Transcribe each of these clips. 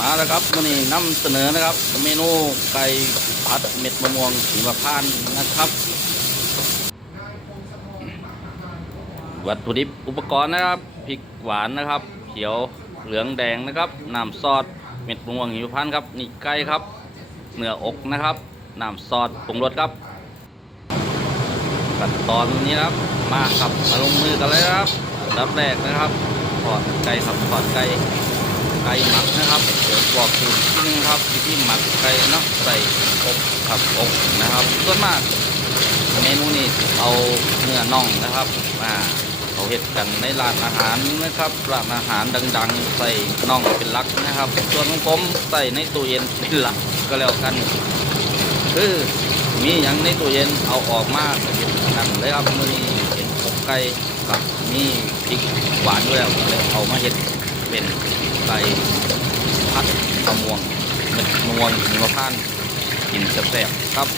มาแล้วครับวันนี้นำเสนอนะครับ เมนูไก่ผัดเม็ดมะม่วงหิมพานต์นะครับ วัตถุดิบอุปกรณ์นะครับพริกหวานนะครับ เขียวเหลืองแดงนะครับน้ำซอสเม็ดมะม่วงหิมพานต์ครับนี่ไก่ครับเนื้ออกนะครับน้ำซอสปรุงรสครับขั้นตอนนี้ครับมาครับมาลงมือกันเลยครับนดับแรกนะครับทอดไก่ครับทอดไก่ ไก่หมักนะครับเดี๋ยวบอกสูตรที่นึงครับวิธีหมักไก่เนาะใส่อกขับอกนะครับส่วนมากเมนูนี้เอาเนื้อน่องนะครับมาเขาเห็ดกันในร้านอาหารนะครับร้านอาหารดัง ๆ ใส่น่องเป็นลักนะครับ ส่วนของผมใส่ในตู้เย็นเป็นหลักก็แล้วกัน คือมีอย่างในตู้เย็นเอาออกมาก็เห็นอันนั้นเลยครับมือนี้เห็นอกไก่กับมีพริกหวานด้วยเลยเอามาเห็ดเป็น ไก่ผัดมะม่วงเม็ดมะม่วงหิมพานกินแซ่บๆครับ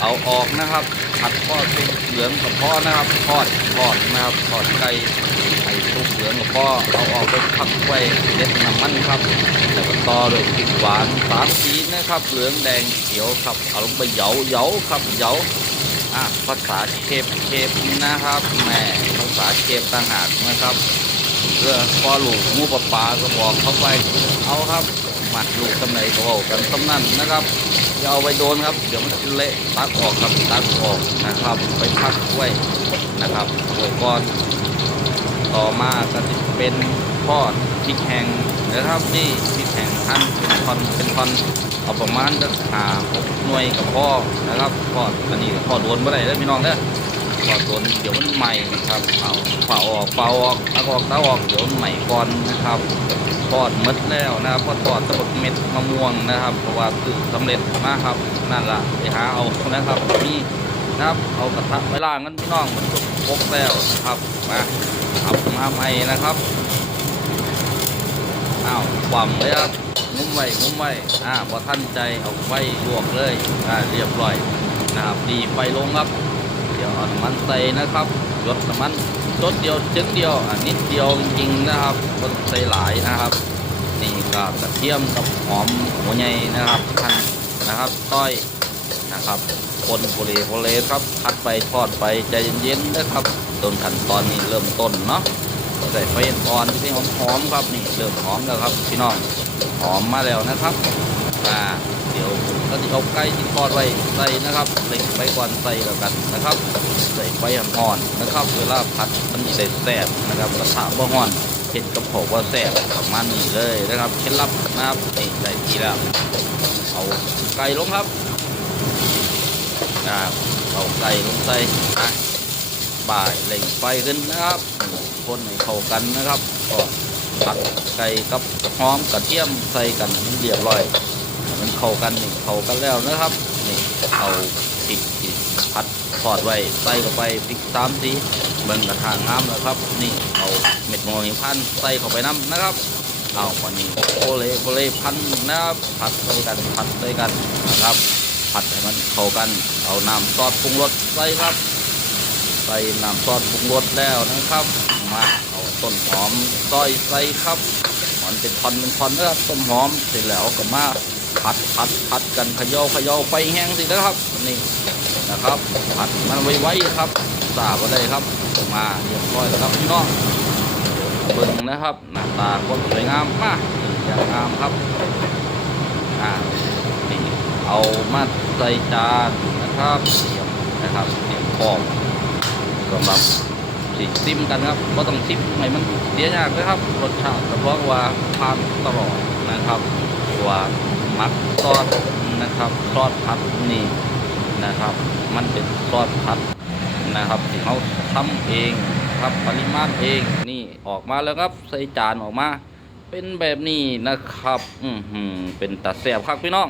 เอาออกนะครับผัดทอดเป็นเหลืองกับพ่อนะครับทอดทอดนะครับทอดไก่ไข่ทุกเหลืองกับพ่อเอาออกไปพักไว้เด็ดน้ำมันครับแล้วก็ต่อด้วยพริกหวานสามสีนะครับ เหลืองแดงเขียวครับเอาลงไปเหยาเหยาครับเหยาอะภาษาเชฟเชฟนะครับแม่ภาษาเชฟต่างหากนะครับ เพื่อพอลูกมูปลาปลาก็บอกเขาไปเอาครับหมาลูกตำไหนก็บอกกันตำนั่นนะครับอย่าเอาไปโดนครับ เดี๋ยวมันจะเละตัดออกครับตัดออกนะครับ ไปพักไว้นะครับไว้ก่อนต่อมาก็จะเป็นทอดพริกแห้งนะครับนี่พริกแห้งหั่นเป็นทอนเป็นทอนเอาประมาณจะหาหกหน่วยกับพ่อนะครับทอดอันนี้ทอดโดนเมื่อไหร่แล้วพี่น้องเด้อ พอตัวเดี๋ยวมันใหม่ครับเอาเป่าออกเป่าออกตะออกตะออกเดี๋ยวมันใหม่ก่อนนะครับทอดหมดแล้วนะครับพอทอดตะบดเม็ดมะม่วงนะครับ เพราะว่าคือสำเร็จมากครับนั่นละไปหาเอานะครับนี่นะครับเอากระทะไว้ล่างกันพี่น้องมันก็ครบแล้วนะครับมาเอามาใหม่นะครับอ้าวความเลยครับงุ้มไว้งุ้มไว้อ่าพอท่านใจเอาไฟลวกเลยอ่าเรียบร้อยนะครับดีไฟลงครับ ดี๋ยวเอาน้ำมันใส่นะครับหยดน้ำมันลดเดียวจึงเดียวอะนิดเดียวจริงๆนะครับก็ใส่หลายนะครับนี่ก็กระเทียมกับหอมหัวใหญ่นะครับหั่นนะครับต้อยนะครับคนโพเลโพเลครับพัดไปทอดไปใจเย็นๆนะครับต้นขั้นตอนนี้เริ่มต้นเนาะใส่ไฟอ่อนที่หอมๆครับนี่เริ่มหอมแล้วครับพี่น้องหอมมาแล้วนะครับอ่า ดี๋ยวก็จะเอาไก่ที่ทอดไว้ใส่นะครับเล็งไปก่อนใส่แล้วกันนะครับ ใส่ไฟอ่อนนะครับ เวลาผัดมันจะได้แซ่บนะครับกระทะบ่ฮ้อนเผ็ดกับผมว่าแซ่บประมาณนี้เลยนะครับเคล็ดลับนะครับนี่ได้ทีแล้วเอาไก่ลงครับอ่าเอาไก่ลงใส่อะบ่ายเล็งไฟขึ้นนะครับคนให้เข้ากันนะครับก็ผัดไก่กับหอมกระเทียมใส่กันเรียบร้อย มันเข้ากันนี่เข้ากันแล้วนะครับนี่เอาพริกที่ผัดทอดไว้ใส่เข้าไปพริกสามสีเบิ่งกระถางงามแล้วครับ นี่เอาเม็ดมะม่วงหิพันใส่เข้าไปน้ำนะครับเอาวันนี้โคเลโคเลพันนะครับผัดใส่กันผัดใส่กันนะครับ ผัดให้มันเข้ากัน เอาน้ำซอสปรุงรสใส่ครับใส่น้ำซอสปรุงรสแล้วนะครับ มาเอาต้นหอมซอยใส่ครับมันเป็นท่อนเป็นท่อนนะครับต้นหอมเสร็จแล้วก็มา ผัดผัดผัดกันขย่าขย่าไฟแห้งสินะครับนี่นะครับผัดมันไว้ๆครับสาบอะไรครับมาเรียบร้อยแล้วครับพี่น้องเบิ่งนะครับหน้าตาคนสวยงามมากอย่างงามครับอ่านี่เอามาใส่จานนะครับเตรียมนะครับเตรียมพร้อมสำหรับสิซิมกันครับก็ต้องซิมให้มันเสียยากนะครับรสชาติรับรองว่าผ่านตลอดนะครับว่า มักซอสนะครับซอสพัดนี่นะครับ มันเป็นซอสพัดนะครับที่เขาทำเองครับปริมาณเองนี่ออกมาแล้วครับใส่จานออกมา เป็นแบบนี้นะครับ อืมเป็นตัดแสบครับพี่น้อง